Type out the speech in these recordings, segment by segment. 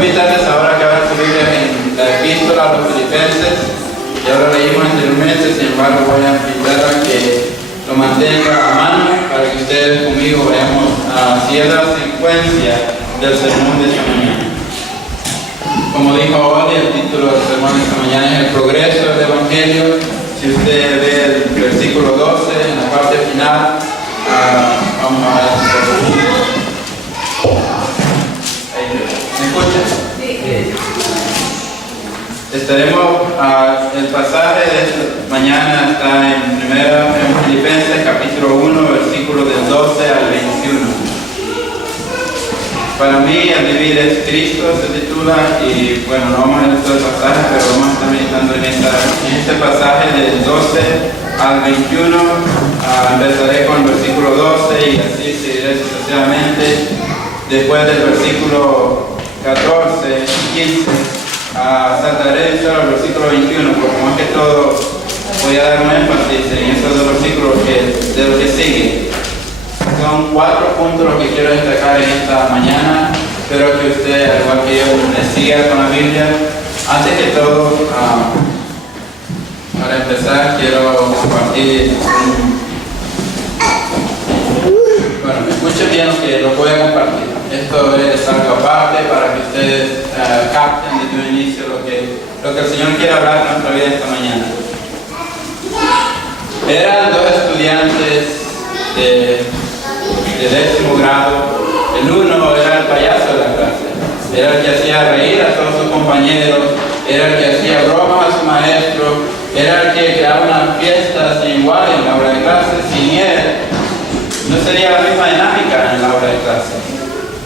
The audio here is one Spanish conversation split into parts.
invitarles ahora que abran su Biblia en la epístola a los Filipenses. Ya lo leímos anteriormente, sin embargo voy a invitar a que lo mantenga a mano para que ustedes conmigo vayamos hacia la secuencia del sermón de esta mañana. Como dijo Oli, el título del sermón de esta mañana es El progreso del Evangelio. Si usted ve el versículo 12, en la parte final, vamos a ver. ¿Me escuchan? Sí. Estaremos, el pasaje de esta mañana está en Filipenses capítulo 1, versículos del 12 al 21. Para mí el vivir es Cristo, se titula, y bueno, no vamos a leer todo el pasaje, pero vamos a estar meditando en este pasaje del 12 al 21. Empezaré con el versículo 12 y así seguiré sucesivamente. Después del versículo 14 y 15, saltaré solo al versículo 21, porque más que todo voy a dar un énfasis en estos dos versículos de lo que sigue. Son 4 puntos los que quiero destacar en esta mañana. Espero que usted, al igual que yo, me siga con la Biblia. Antes que todo, para empezar, quiero compartir bueno, me escuchen bien que lo voy a compartir. Esto es algo aparte para que ustedes capten desde un inicio lo que el Señor quiere hablar en nuestra vida esta mañana. Eran 2 estudiantes de 10º grado. El uno era el payaso de la clase, era el que hacía reír a todos sus compañeros, era el que hacía bromas a su maestro, era el que creaba una fiesta sin igual en la hora de clase. Sin él no sería la misma dinámica en la hora de clase.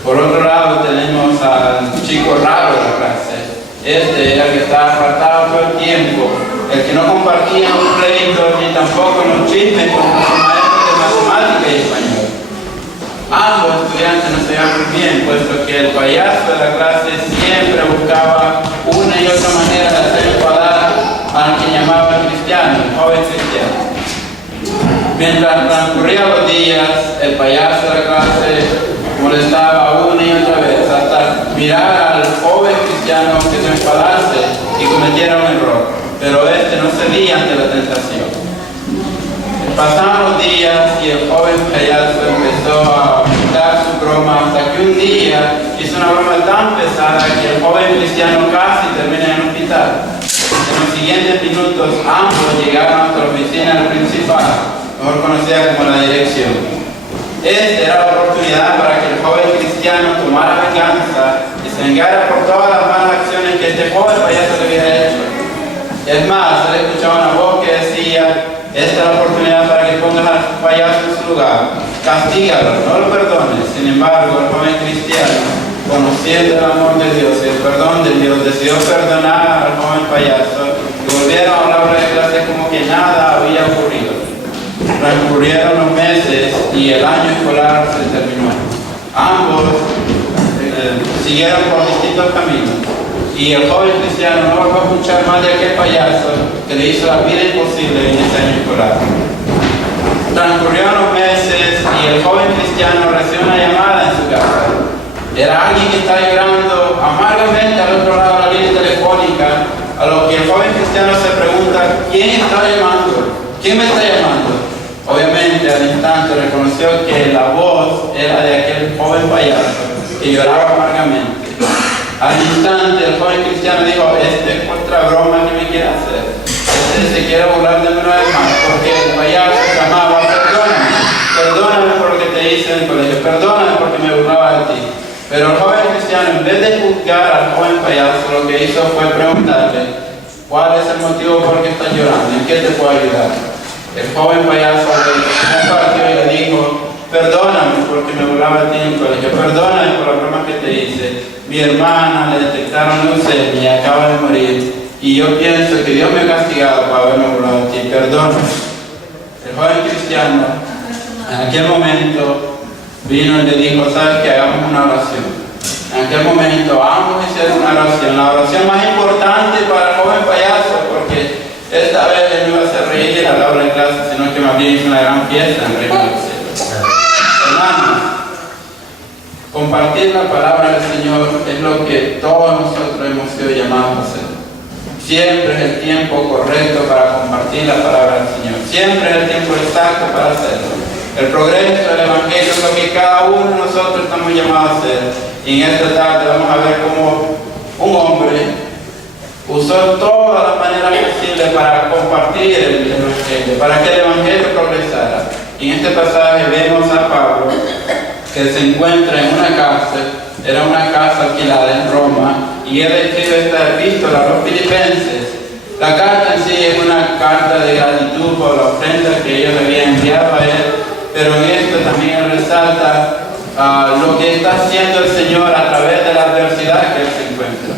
Por otro lado tenemos al chico raro de la clase. Este era el que estaba apartado todo el tiempo, el que no compartía los créditos ni tampoco los chismes con sus maestros de matemática y español. Ambos estudiantes no se llevaban muy bien, puesto que el payaso de la clase siempre buscaba una y otra manera de hacer enfadar al que llamaba cristiano, el joven cristiano. Mientras transcurrían los días, el payaso de la clase molestaba una y otra vez hasta mirar al joven cristiano que se enfadase y cometiera un error, pero este no cedía ante la tentación. Pasaron los días y el joven payaso empezó a dar su broma hasta que un día hizo una broma tan pesada que el joven cristiano casi termina en el hospital. En los siguientes minutos ambos llegaron hasta la oficina del principal, mejor conocida como la dirección. Esta era la oportunidad para que el joven cristiano tomara venganza y se vengara por todas las malas acciones que este joven payaso le había hecho. Es más, él escuchaba una voz que decía: esta es la oportunidad para que pongas al payaso en su lugar, castígalo, no lo perdones. Sin embargo, el joven cristiano, conociendo el amor de Dios y el perdón de Dios, decidió perdonar al joven payaso y volvieron a la hora de clase como que nada había ocurrido. Transcurrieron los meses y el año escolar se terminó. Ambos siguieron por distintos caminos y el joven cristiano no volvió a escuchar más de aquel payaso que le hizo la vida imposible en ese año escolar. Transcurrieron los meses y el joven cristiano recibió una llamada en su casa. Era alguien que estaba llorando amargamente al otro lado de la línea telefónica, a lo que el joven cristiano se pregunta: ¿quién está llamando? ¿Quién me está llamando? Obviamente al instante reconoció que la voz era de aquel joven payaso que lloraba amargamente. Al instante el joven cristiano dijo: esta es otra broma que me quiere hacer. Se quiere burlar de mí una vez más, porque el payaso llamaba: perdóname por lo que te hice en el colegio, perdóname porque me burlaba de ti. Pero el joven cristiano, en vez de juzgar al joven payaso, lo que hizo fue preguntarle: ¿cuál es el motivo por qué estás llorando? ¿En qué te puedo ayudar? El joven payaso le compartió y le dijo: perdóname porque me burlaba de ti en el colegio, perdóname por la broma que te hice. Mi hermana le detectaron leucemia y acaba de morir, y yo pienso que Dios me ha castigado por haberme burlado de ti, perdóname. El joven cristiano en aquel momento vino y le dijo: ¿sabes qué? Hagamos una oración. En aquel momento ambos hicieron una oración, la oración más importante para el joven payaso, porque esta vez él no iba a hacer reír a la hora de clase, sino que más bien hizo una gran fiesta en el reino de los cielos. Hermanos, compartir la palabra del Señor es lo que todos nosotros hemos sido llamados a hacer. Siempre es el tiempo correcto para compartir la palabra del Señor. Siempre es el tiempo exacto para hacerlo. El progreso del Evangelio es lo que cada uno de nosotros estamos llamados a hacer. Y en esta tarde vamos a ver cómo un hombre usó todas las maneras posibles para compartir el Evangelio, para que el Evangelio progresara. Y en este pasaje vemos a Pablo que se encuentra en una cárcel, era una casa alquilada en Roma, y él escribe esta epístola a los filipenses. La carta en sí es una carta de gratitud por la ofrenda que ellos le habían enviado a él, pero en esto también él resalta lo que está haciendo el Señor a través de la adversidad que él se encuentra.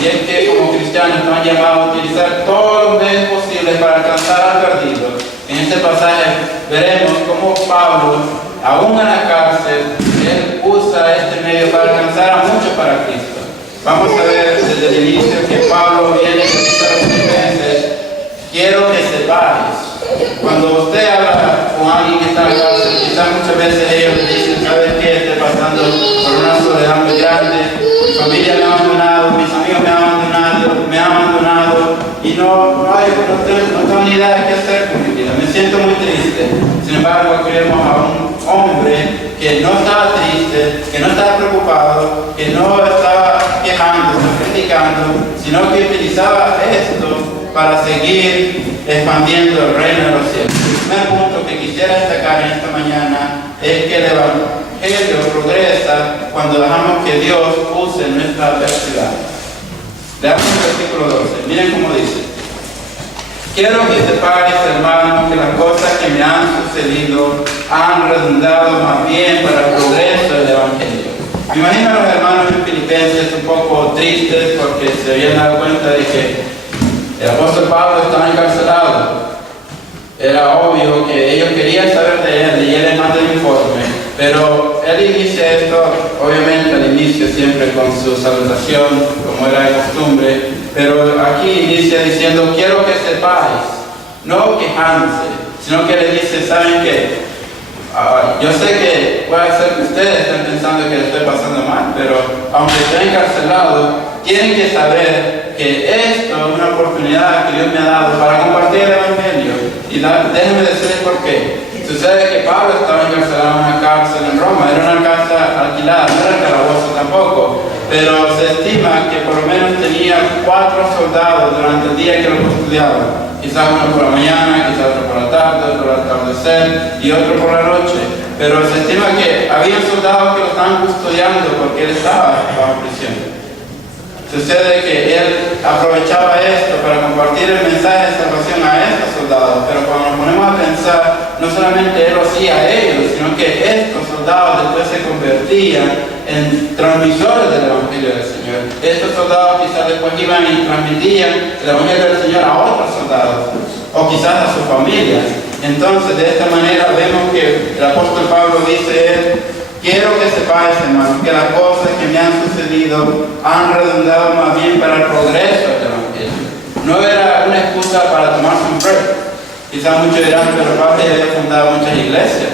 Y es que como cristianos estamos llamados a utilizar todos los medios posibles para alcanzar al perdido. En este pasaje veremos cómo Pablo, aún en la cárcel, él usa este medio para alcanzar a muchos para Cristo. Vamos a ver desde el inicio que Pablo viene y dice a los filipenses: quiero que sepáis. Cuando usted habla con alguien que está en la cárcel, quizás muchas veces ellos le dicen: ¿sabes qué? Estoy pasando por una soledad muy grande, mi familia me ha abandonado, mis amigos me han abandonado y no tengo ni idea de qué hacer con mi vida, me siento muy triste. Sin embargo, aquí vemos a un hombre que no estaba triste, que no estaba preocupado, que no estaba quejando, no criticando, sino que utilizaba esto para seguir expandiendo el reino de los cielos. El primer punto que quisiera destacar en esta mañana es que el Evangelio progresa cuando dejamos que Dios use nuestra adversidad. Leamos el versículo 12. Miren cómo dice: quiero que sepáis, hermanos, que las cosas que me han sucedido han redundado más bien para el progreso del Evangelio. Me imagino a los hermanos filipenses un poco tristes porque se habían dado cuenta de que el apóstol Pablo estaba encarcelado. Era obvio que ellos querían saber de él y él les manda el informe. Pero él inicia esto, obviamente al inicio siempre con su salutación, como era de costumbre. Pero aquí inicia diciendo: quiero que sepáis, no quejándose, sino que le dice: ¿saben qué? Yo sé que puede ser que ustedes estén pensando que le estoy pasando mal, pero aunque esté encarcelado, tienen que saber que esto es una oportunidad que Dios me ha dado para compartir el Evangelio. Y déjenme decirles por qué. Sucede que Pablo estaba encarcelado en una cárcel en Roma, era una casa alquilada, no era el calabozo tampoco, pero se estima que por lo menos tenía 4 soldados durante el día que lo custodiaban. Quizás uno por la mañana, quizás otro por la tarde, otro al atardecer y otro por la noche. Pero se estima que había soldados que lo estaban custodiando porque él estaba bajo prisión. Sucede que él aprovechaba esto para compartir el mensaje de salvación a estos soldados, pero cuando nos ponemos a pensar, no solamente él lo hacía a ellos, sino que estos soldados después se convertían en transmisores del Evangelio del Señor. Estos soldados quizás después iban y transmitían el Evangelio del Señor a otros soldados, o quizás a sus familias. Entonces, de esta manera vemos que el apóstol Pablo dice: quiero que sepáis, hermanos, que las cosas que me han sucedido han redundado más bien para el progreso del Evangelio. No era una excusa para tomarse un break. Quizás muchos dirán: pero Pablo ya había fundado muchas iglesias,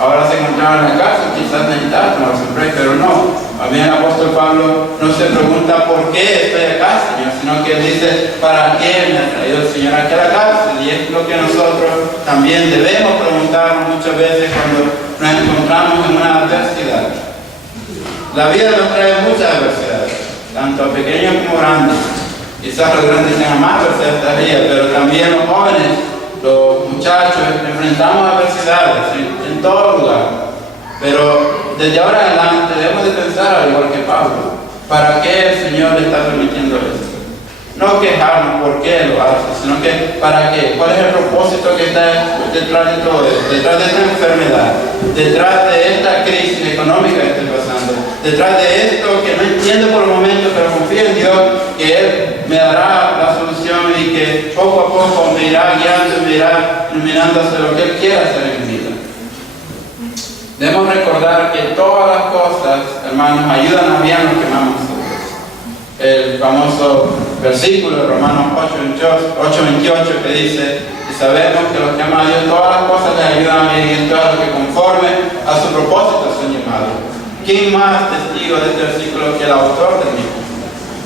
ahora se encontraba en la cárcel, quizás necesitaba tomarse un break, pero no. A mí el apóstol Pablo no se pregunta por qué estoy acá, Señor, sino que él dice: ¿para qué me ha traído el Señor aquí a la cárcel? Y es lo que nosotros también debemos preguntarnos muchas veces cuando nos encontramos en una adversidad. La vida nos trae muchas adversidades, tanto pequeñas como grandes. Quizás los grandes tengan más adversidades todavía, pero también los jóvenes, los muchachos, enfrentamos adversidades en todo lugar. Pero desde ahora en adelante debemos de pensar al igual que Pablo: ¿para qué el Señor le está permitiendo esto? No quejarnos por qué lo hace, sino que ¿para qué? ¿Cuál es el propósito que está detrás de todo esto? Detrás de esta enfermedad, detrás de esta crisis económica que estoy pasando, detrás de esto que no entiendo por el momento, pero confío en Dios que Él me dará la solución y que poco a poco me irá guiando y me irá iluminando hacia lo que Él quiera hacer en mi vida. Debemos recordar que todas las cosas, hermanos, ayudan a bien a los que amamos a Dios. El famoso versículo de Romanos 8:28 que dice: y sabemos que los que aman a Dios, todas las cosas les ayudan a bien, y esto es lo que conforme a su propósito son llamados. ¿quién más testigo de este versículo que el autor del mismo?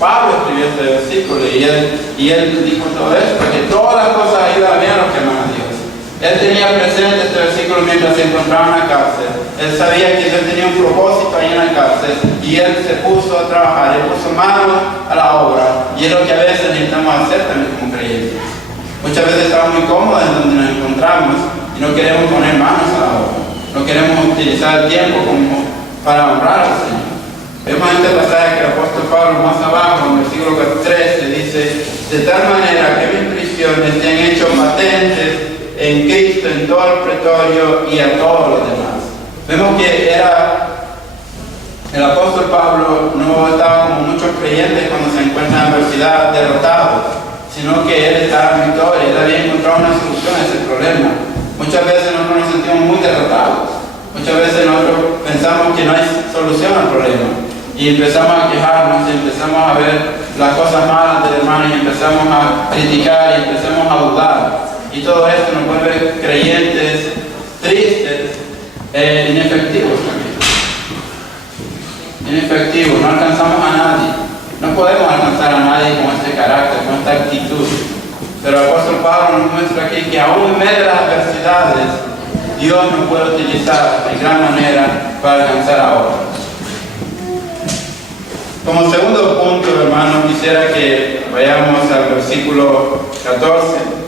Pablo escribió este versículo y él dijo todo esto, que todas las cosas ayudan bien a los que aman a Dios. Él tenía presente este versículo mientras se encontraba en la cárcel. Él sabía que Dios tenía un propósito ahí en la cárcel y él se puso a trabajar, él puso manos a la obra, y es lo que a veces necesitamos hacer también como creyentes. Muchas veces estamos muy cómodos en donde nos encontramos y no queremos poner manos a la obra, no queremos utilizar el tiempo como para honrar al Señor. Vemos en este pasaje que el apóstol Pablo más abajo, en el versículo 13, dice: de tal manera que mis prisiones se han hecho patentes en Cristo, en todo el pretorio y a todos los demás. Vemos que el apóstol Pablo no estaba como muchos creyentes cuando se encuentran en adversidad derrotados, sino que él estaba en victoria, él había encontrado una solución a ese problema. Muchas veces nosotros nos sentimos muy derrotados, muchas veces nosotros pensamos que no hay solución al problema y empezamos a quejarnos y empezamos a ver las cosas malas del hermano y empezamos a criticar y empezamos a dudar. Y todo esto nos vuelve creyentes tristes, inefectivos también. Inefectivos, no alcanzamos a nadie. No podemos alcanzar a nadie con este carácter, con esta actitud. Pero el apóstol Pablo nos muestra aquí que aún en medio de las adversidades, Dios nos puede utilizar de gran manera para alcanzar a otros. Como segundo punto, hermanos, quisiera que vayamos al versículo 14.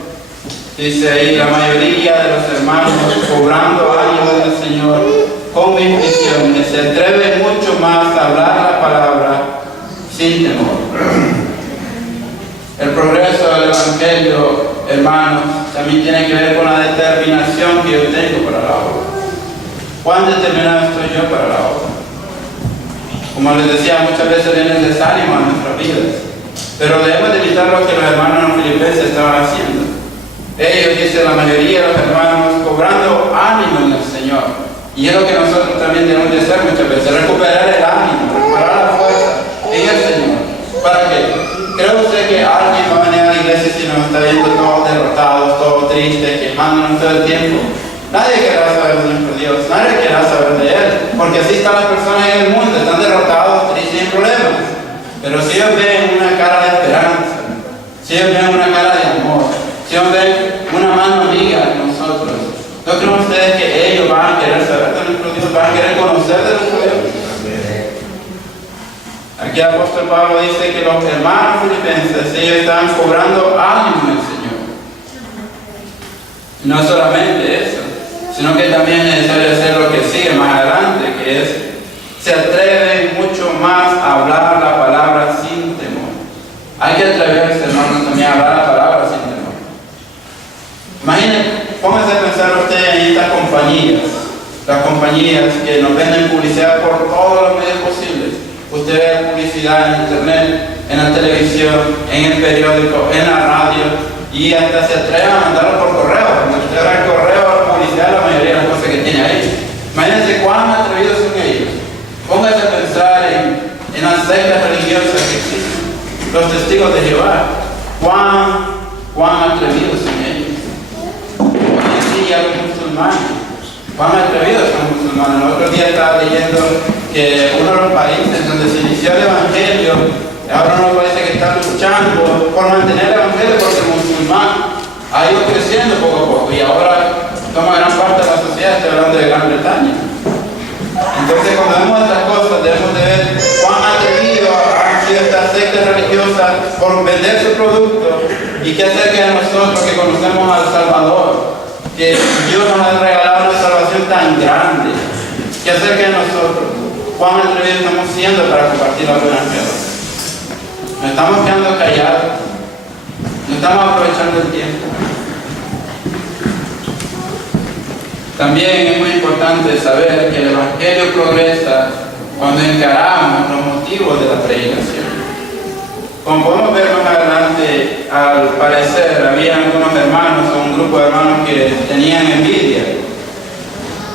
Dice ahí: la mayoría de los hermanos, cobrando ánimo del Señor con mis visiones, se atreven mucho más a hablar la palabra sin temor. El progreso del Evangelio, hermanos, también tiene que ver con la determinación que yo tengo para la obra. ¿Cuán determinado estoy yo para la obra? Como les decía, muchas veces viene el desánimo a nuestras vidas, pero debemos de evitar lo que los hermanos en Filipenses estaban haciendo. Ellos, dice la mayoría de los hermanos, cobrando ánimo en el Señor. Y es lo que nosotros también debemos de hacer muchas veces: recuperar el ánimo, recuperar la fuerza en el Señor. ¿Para qué? ¿Cree usted que alguien va a venir a la iglesia si nos está viendo todos derrotados, todos tristes, quejándonos todo el tiempo? Nadie querrá saber de nuestro Dios, nadie querrá saber de Él, porque así están las personas en el mundo, están derrotados, tristes y en problemas. Pero si ellos ven una cara de esperanza, si ellos ven una cara de amor, si ellos ven una mano amiga de nosotros, ¿no creen ustedes que ellos van a querer saber de nuestro Dios, van a querer conocer de nuestro Dios? Aquí el apóstol Pablo dice que los hermanos filipenses, ellos estaban cobrando ánimo en el Señor. No solamente eso, sino que también es necesario hacer lo que sigue más adelante, que es: se atreven mucho más a hablar la palabra sin temor. Hay que atreverse, hermanos, también a hablar la palabra sin temor. Imagínense, pónganse a pensar ustedes en estas compañías, las compañías que nos venden publicidad por todos los medios posibles. Usted ve publicidad en internet, en la televisión, en el periódico, en la radio, y hasta se atreven a mandarlo por correo. Cuando usted ve el correo, la publicidad, la mayoría de las cosas que tiene ahí. Imagínense cuán atrevidos son ellos. Pónganse a pensar en las sectas religiosas que existen, los testigos de Jehová. Cuán atrevidos son ellos. Hoy en día los musulmanes, cuán atrevidos son los musulmanes. El otro día estaba leyendo que uno de los países donde se inició el Evangelio, ahora uno parece que está luchando por mantener el Evangelio, porque el musulmán ha ido creciendo poco a poco y ahora toma gran parte de la sociedad. Estoy hablando de Gran Bretaña. Entonces, cuando vemos estas cosas, debemos de ver cuán atrevidos han sido estas sectas religiosas por vender su producto, y qué acerca de nosotros que conocemos al Salvador, que Dios nos ha regalado una salvación tan grande. ¿Qué acerca de nosotros? ¿Cuán atrevidos estamos siendo para compartir la buena nueva? Nos estamos quedando callados, no estamos aprovechando el tiempo. También es muy importante saber que el Evangelio progresa cuando encaramos los motivos de la predicación. Como podemos ver más adelante, al parecer había algunos hermanos o un grupo de hermanos que tenían envidia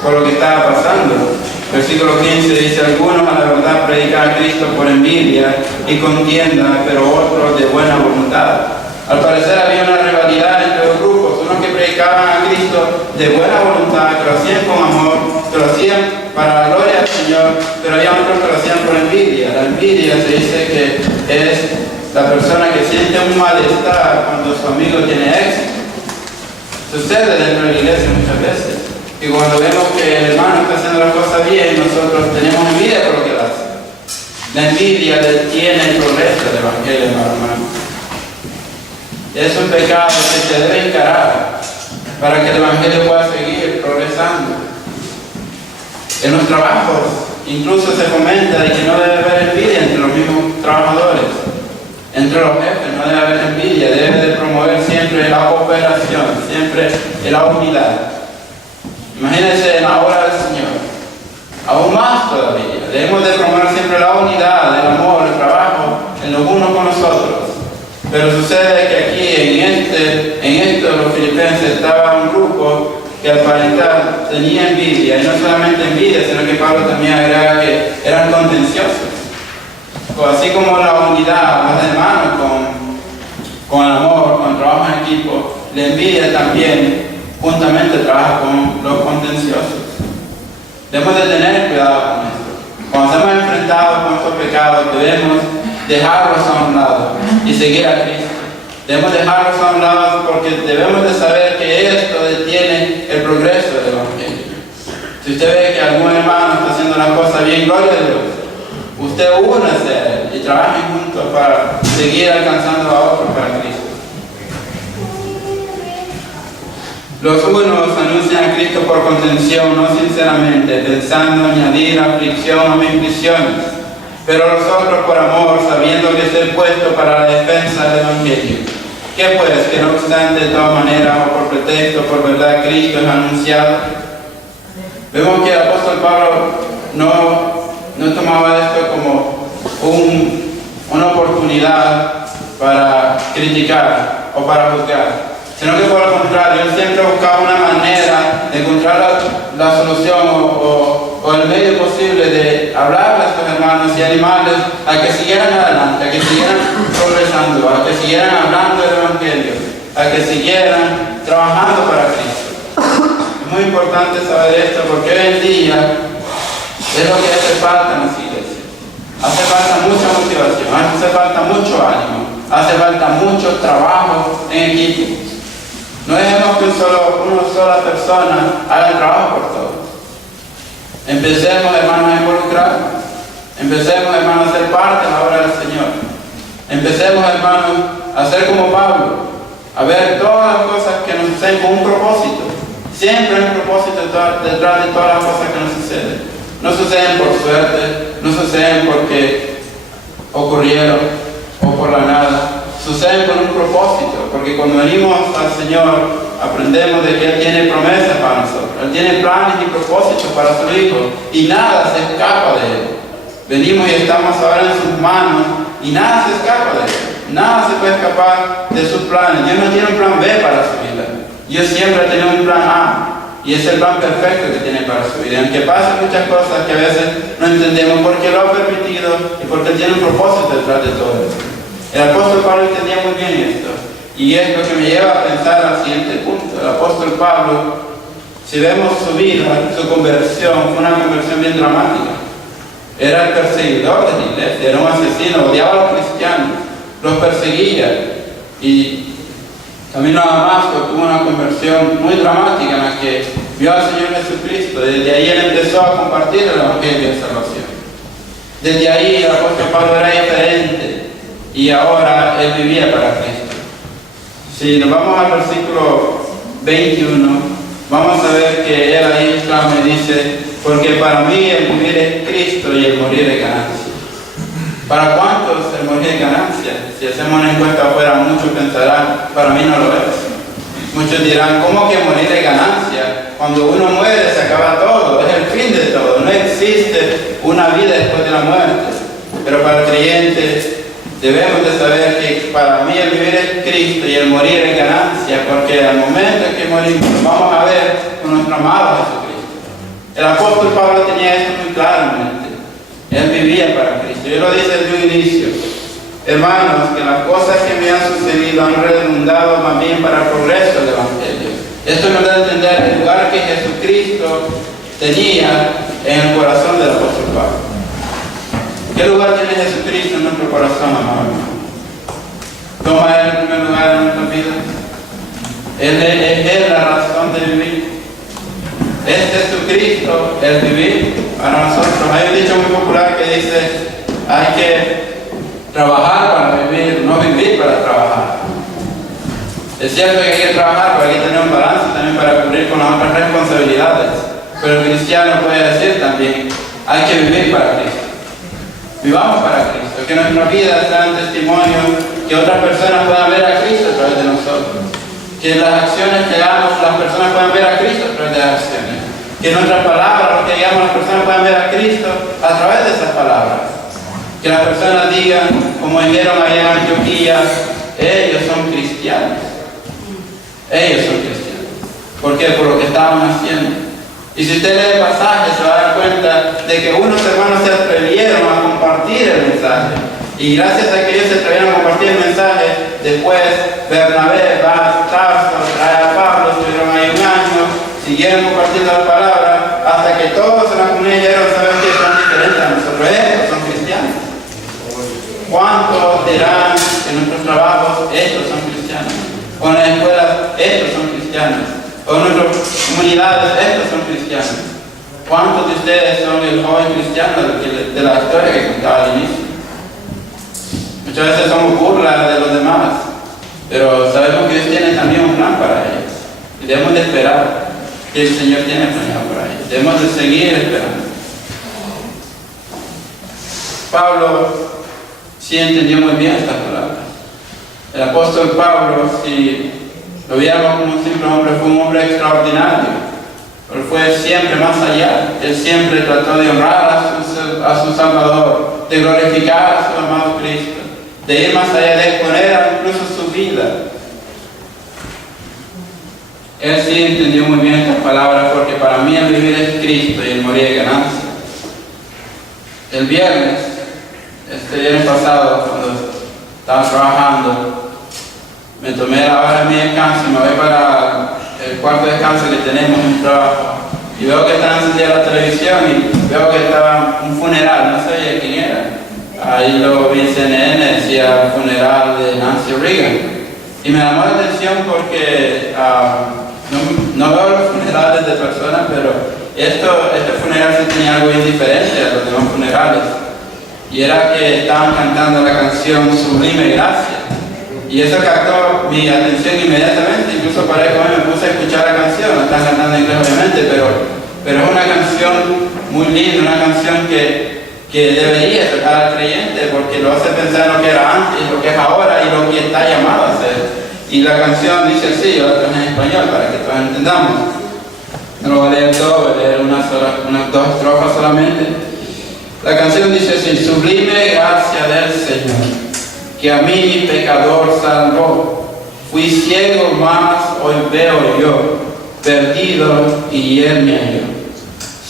por lo que estaba pasando. Versículo 15 dice: algunos a la verdad predican a Cristo por envidia y contienda, pero otros de buena voluntad. Al parecer había una rivalidad entre los grupos, unos que predicaban a Cristo de buena voluntad, que lo hacían con amor, que lo hacían para la gloria del Señor, Señor, pero había otros que lo hacían por envidia. La envidia se dice que es la persona que siente un malestar cuando su amigo tiene éxito. Sucede dentro de la iglesia muchas veces. Y cuando vemos que el hermano está haciendo las cosas bien, nosotros tenemos envidia por lo que él hace. La envidia detiene el progreso del Evangelio, hermano. Es un pecado que se debe encarar para que el Evangelio pueda seguir progresando. En los trabajos incluso se fomenta de que no debe haber envidia entre los mismos trabajadores. Entre los jefes no debe haber envidia, debe de promover siempre la cooperación, siempre la unidad. Imagínense en la obra del Señor, aún más todavía. Debemos de promover siempre la unidad, el amor, el trabajo en los unos con los otros. Pero sucede que aquí, en esto de los filipenses, estaba un grupo que al parental tenía envidia, y no solamente envidia, sino que Pablo también agrega que eran contenciosos. Así como la unidad va de mano con el amor, con el trabajo en equipo, la envidia también juntamente trabaja con los contenciosos. Debemos de tener cuidado con esto. Cuando estamos enfrentados con estos pecados, debemos dejarlos a un lado y seguir a Cristo. Debemos dejarlos a un lado porque debemos de saber que esto detiene el progreso del Evangelio. Si usted ve que algún hermano está haciendo una cosa bien, gloria a Dios. Usted únase a él y trabajen juntos para seguir alcanzando a otros para Cristo. Los unos anuncian a Cristo por contención, no sinceramente, pensando añadir aflicción a mis prisiones, pero los otros por amor, sabiendo que estoy puesto para la defensa del Evangelio. ¿Qué pues? Que no obstante, de todas maneras, o por pretexto, por verdad, Cristo es anunciado. Vemos que el apóstol Pablo no tomaba esto como una oportunidad para criticar o para juzgar, sino que por el contrario, él siempre buscaba una manera de encontrar la solución o el medio posible de hablarle a estos hermanos y animarles a que siguieran adelante, a que siguieran progresando, a que siguieran hablando del Evangelio, a que siguieran trabajando para Cristo. Es muy importante saber esto porque hoy en día es lo que hace falta en las iglesias. Hace falta mucha motivación, hace falta mucho ánimo, hace falta mucho trabajo en equipo. No dejemos que una sola persona haga el trabajo por todos. Empecemos, hermanos, a involucrarnos. Empecemos, hermanos, a ser parte de la obra del Señor. Empecemos, hermanos, a ser como Pablo, a ver todas las cosas que nos suceden con un propósito. Siempre hay un propósito detrás de todas las cosas que nos suceden. No suceden por suerte, no suceden porque ocurrieron o por la nada. Suceden con un propósito, porque cuando venimos al Señor aprendemos de que Él tiene promesas para nosotros. Él tiene planes y propósitos para su Hijo y nada se escapa de Él. Venimos y estamos ahora en sus manos y nada se escapa de Él. Nada se puede escapar de sus planes. Dios no tiene un plan B para su vida. Dios siempre tiene un plan A y es el plan perfecto que tiene para su vida. Aunque pasen muchas cosas que a veces no entendemos porque lo ha permitido y porque tiene un propósito detrás de todo eso. El apóstol Pablo entendía muy bien esto, y es lo que me lleva a pensar al siguiente punto. El apóstol Pablo, si vemos su vida, su conversión, fue una conversión bien dramática. Era el perseguidor de la iglesia, era un asesino, odiaba a los cristianos, los perseguía, y camino a Damasco tuvo una conversión muy dramática en la que vio al Señor Jesucristo. Desde ahí él empezó a compartir el Evangelio de salvación. Desde ahí el apóstol Pablo era diferente. Y ahora él vivía para Cristo. Si nos vamos al versículo 21, vamos a ver que él ahí exclama y dice: porque para mí el vivir es Cristo y el morir es ganancia. ¿Para cuántos el morir es ganancia? Si hacemos una encuesta afuera, muchos pensarán: para mí no lo es. Muchos dirán: ¿cómo que morir es ganancia? Cuando uno muere se acaba todo, es el fin de todo, no existe una vida después de la muerte. Pero para el creyente debemos de saber que para mí el vivir es Cristo y el morir es ganancia, porque al momento en que morimos vamos a ver con nuestro amado Jesucristo. El apóstol Pablo tenía esto muy claramente. Él vivía para Cristo. Y él lo dice desde un inicio: hermanos, que las cosas que me han sucedido han redundado más bien para el progreso del Evangelio. Esto nos da a entender el lugar que Jesucristo tenía en el corazón del apóstol Pablo. ¿Qué lugar tiene Jesucristo en nuestro corazón, amado? ¿Toma Él el primer lugar en nuestra vida? Él la razón de vivir. Es Jesucristo el vivir para nosotros. Hay un dicho muy popular que dice: hay que trabajar para vivir, no vivir para trabajar. Es cierto que hay que trabajar, pero hay que tener un balance también para cumplir con las otras responsabilidades. Pero el cristiano puede decir también: hay que vivir para Cristo. Vivamos para Cristo, que nuestras vidas sean testimonio, que otras personas puedan ver a Cristo a través de nosotros. Que las acciones que hagamos, las personas puedan ver a Cristo a través de las acciones. Que nuestras palabras, lo que digamos, las personas puedan ver a Cristo a través de esas palabras. Que las personas digan, como dijeron allá en Antioquía: ellos son cristianos. Ellos son cristianos. ¿Por qué? Por lo que estaban haciendo. Y si usted lee el pasaje, se va a dar cuenta de que unos hermanos se atrevieron a compartir el mensaje. Y gracias a que ellos se atrevieron a compartir el mensaje, después Bernabé va a Tarso, trae a Pablo, estuvieron ahí un año, siguieron compartiendo la palabra, hasta que todos en la comunidad dijeron: ¿saben qué? Son diferentes a nosotros, estos son cristianos. ¿Cuántos dirán en nuestros trabajos: estos son cristianos? O en las escuelas: estos son cristianos. O en nuestras comunidades: estos son cristianos. ¿Cuántos de ustedes son el joven cristiano de la historia que contaba al inicio? Muchas veces somos burlas de los demás, pero sabemos que Dios tiene también un plan para ellos. Y debemos de esperar que el Señor tiene planeado para ellos. Debemos de seguir esperando. Pablo sí entendió muy bien estas palabras. El apóstol Pablo, si lo viéramos como un simple hombre, fue un hombre extraordinario. Él fue siempre más allá. Él siempre trató de honrar a su Salvador, de glorificar a su amado Cristo, de ir más allá, de exponer incluso su vida. Él sí entendió muy bien estas palabras, porque para mí el vivir es Cristo y el morir es ganancia. El viernes pasado, cuando estaba trabajando, me tomé la hora de mi descanso y me voy para el cuarto de descanso que tenemos en el trabajo. Y veo que estaba encendida la televisión y veo que estaba un funeral, no sabía quién era. Ahí lo vi en CNN, decía funeral de Nancy Reagan. Y me llamó la atención porque no veo los funerales de personas, pero este funeral sí tenía algo bien diferente a los demás funerales. Y era que estaban cantando la canción Sublime Gracia. Y eso captó mi atención inmediatamente. Incluso para eso me puse a escuchar la canción. No están cantando en inglés obviamente, pero es una canción muy linda, una canción que debería tocar al creyente, porque lo hace pensar en lo que era antes, lo que es ahora y lo que está llamado a ser. Y la canción dice así, yo la traje en español para que todos entendamos. No lo voy a leer todo, voy a leer unas dos estrofas solamente. La canción dice así: sublime gracia del Señor, que a mí pecador salvó. Fui ciego, mas hoy veo yo, perdido y Él me halló.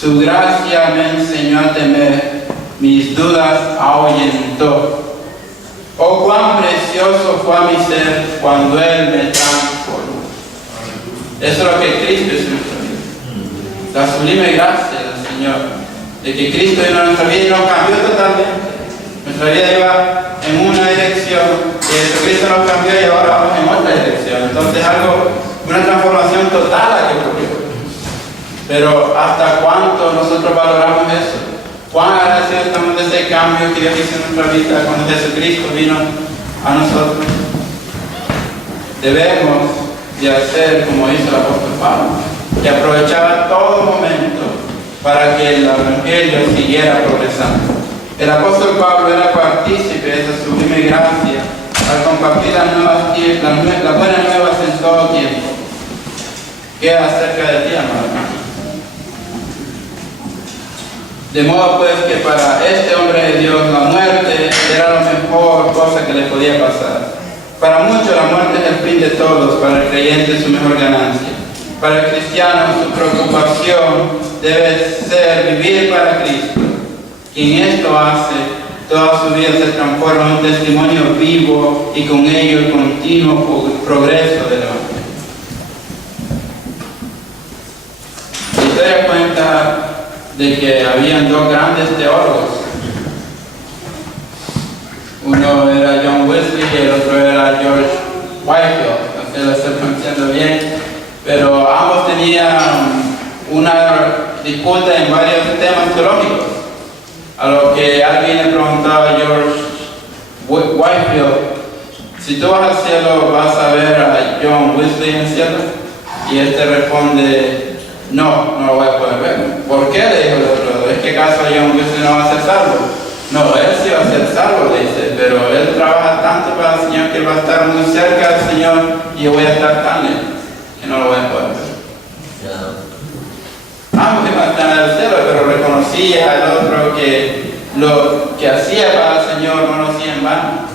Su gracia me enseñó a temer, mis dudas ahuyentó. Oh, cuán precioso fue a mi ser cuando Él me transformó. Eso es lo que Cristo es en nuestra vida. La sublime gracia del Señor, de que Cristo vino a nuestra vida y nos cambió totalmente. Nuestra vida iba en una dirección, y Jesucristo nos cambió y ahora vamos en otra dirección. Entonces una transformación total la que ocurrió. Pero ¿hasta cuánto nosotros valoramos eso? ¿Cuán agradecidos estamos de ese cambio que Dios hizo en nuestra vida cuando Jesucristo vino a nosotros? Debemos de hacer como hizo el apóstol Pablo, que aprovechaba todo momento para que el evangelio siguiera progresando. El apóstol Pablo era partícipe de esa sublime gracia al compartir las buenas nuevas en todo tiempo. Queda cerca de ti, amado hermano. De modo pues que para este hombre de Dios la muerte era la mejor cosa que le podía pasar. Para muchos la muerte es el fin de todos, para el creyente es su mejor ganancia. Para el cristiano su preocupación debe ser vivir para Cristo. Quien esto hace, toda su vida se transforma en un testimonio vivo y con ello el continuo progreso del evangelio. La historia cuenta de que habían dos grandes teólogos. Uno era John Wesley y el otro era George Whitefield. No sé lo estoy pronunciando bien, pero ambos tenían una disputa en varios temas teológicos. A lo que alguien le preguntaba a George Whitefield: si tú vas al cielo, ¿vas a ver a John Wesley en el cielo? Y él te responde: no, no lo voy a poder ver. ¿Por qué? Le dijo el otro. ¿Es que acaso John Wesley no va a ser salvo? No, él sí va a ser salvo, le dice, pero él trabaja tanto para el Señor que él va a estar muy cerca del Señor y yo voy a estar tan lejos que no lo voy a poder ver. Ambos iban a estar en el cielo, pero reconocía al otro que lo que hacía para el Señor no lo hacía en vano,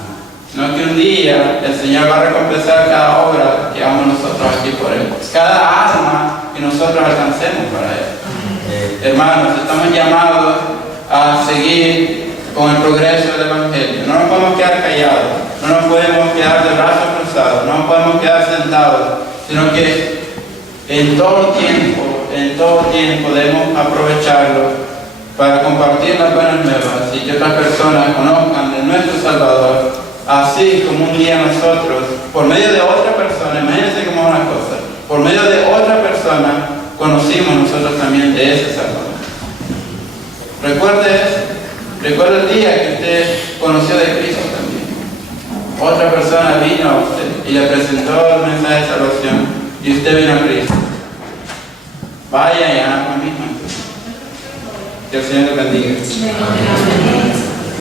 sino que un día el Señor va a recompensar cada obra que hagamos nosotros aquí por Él, cada alma que nosotros alcancemos para Él. Hermanos, estamos llamados a seguir con el progreso del Evangelio. No nos podemos quedar callados, no nos podemos quedar de brazos cruzados, no nos podemos quedar sentados, sino que en todo tiempo debemos aprovecharlo para compartir las buenas nuevas y que otras personas conozcan de nuestro Salvador, así como un día nosotros, por medio de otra persona, imagínense cómo es una cosa, por medio de otra persona conocimos nosotros también de ese Salvador. Recuerde eso. Recuerda el día que usted conoció de Cristo también. Otra persona vino a usted y le presentó el mensaje de salvación y usted vino a Cristo. Vaya y haga lo mismo. Que el Señor le bendiga.